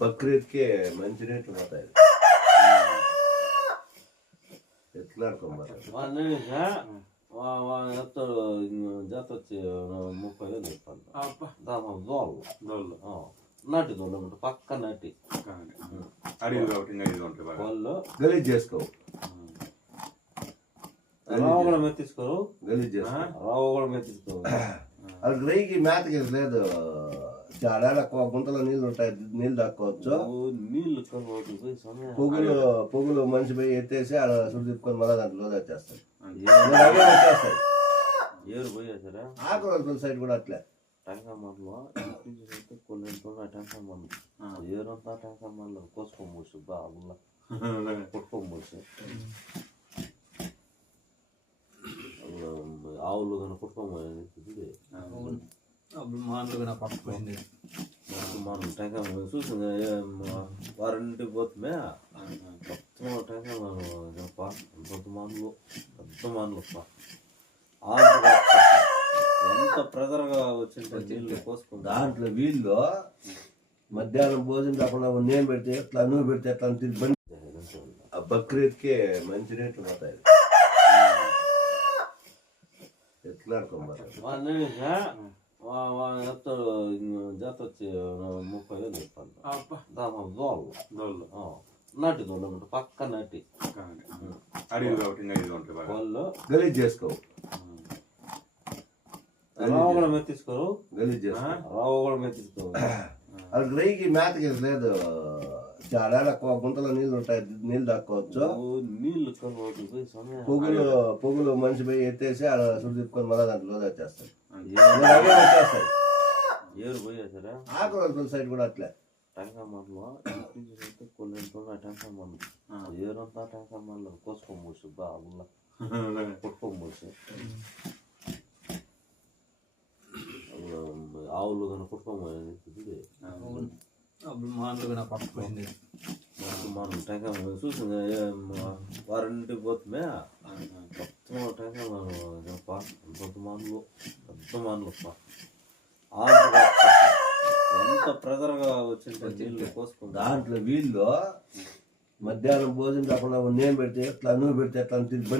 బక్రీద్కి మంచి రేట్లు పోతాయి. ఎట్లా ఎత్తాడు జత వచ్చి 30,000 చెప్పాలి. దాదాపు దోళ్ళు నాటి దోళ్ళు అనమాట, పక్క నాటి వాళ్ళు గలీజ్ చేసుకో, రావు కూడా మెత్తిసుకోరు, గలీజ్ చేసుకో. రావు కూడా మెత్తిసుకోరు. అది రైకి మేతకి లేదు, చాలా గుంతలో నీళ్ళు ఉంటాయి, నీళ్ళు దక్కోవచ్చు. నీళ్ళు పొగులు మనిషి పోయి ఎత్తేసి ఆడ సుడి తిప్పుకొని మళ్ళీ దాంట్లో వచ్చేస్తాయి. ఏరు పోయేసారా ఆకుల సైడ్ కూడా అట్లే టెంకాయ మండలో కొన్ని టెంకాయ మండలు ఏరంతా టెంకాయ మండలు కోసుకోమూసి బాగుందా కుట్టుకోమూసి ఆవులు కానీ కుట్టుకోమోది మనం టెంకాయ చూసింది వారింటికి పోతుమే మొత్తం టెంకాయ పెద్ద మండలు ఎంత ప్రెజర్గా వచ్చింటే నీళ్ళు కోసుకుంది. దాంట్లో వీళ్ళు మధ్యాహ్నం భోజనం కాకుండా నేను పెడితే ఎట్లా నువ్వు పెడితే ఎట్లా అని తిరిగి బండి. బక్రీద్కి మంచి రేట్లు పోతాయి. ఎట్లా ఎత్తాడు జత వచ్చి 30,000 చెప్పాలి. దాదాపు దోళ్ళు నాటి దోళ్ళు అనమాట, పక్క నాటి వాళ్ళు గలీజ్ చేసుకో, రావు కూడా మెత్తిసుకోరు, గలీజ్ చేసుకో. రావు కూడా మెత్తిసుకోరు. అది రైకి మేతకి లేదు, చాలా గుంతలో నీళ్ళు ఉంటాయి, నీళ్ళు దక్కోవచ్చు. నీళ్ళు పొగులు మనిషి పోయి ఎత్తేసి ఆడ సుడి తిప్పుకొని మళ్ళీ దాంట్లో వచ్చేస్తాయి. ఏరు పోయేసారా ఆకుల సైడ్ కూడా అట్లే టెంకాయ మండలో కొన్ని టెంకాయ మండలు ఏరంతా టెంకాయ మండలు కోసుకోమూసి బాగుందా కుట్టుకోమూసి ఆవులు కానీ కుట్టుకోమోది మనం టెంకాయ చూసింది వారింటికి పోతుమే మొత్తం టెంకాయ పెద్ద మండలు ఎంత ప్రెజర్గా వచ్చింటే నీళ్ళు కోసుకుంది. దాంట్లో వీళ్ళు మధ్యాహ్నం భోజనం కాకుండా నేను పెడితే ఎట్లా నువ్వు పెడితే ఎట్లా అని తిరిగి బండి.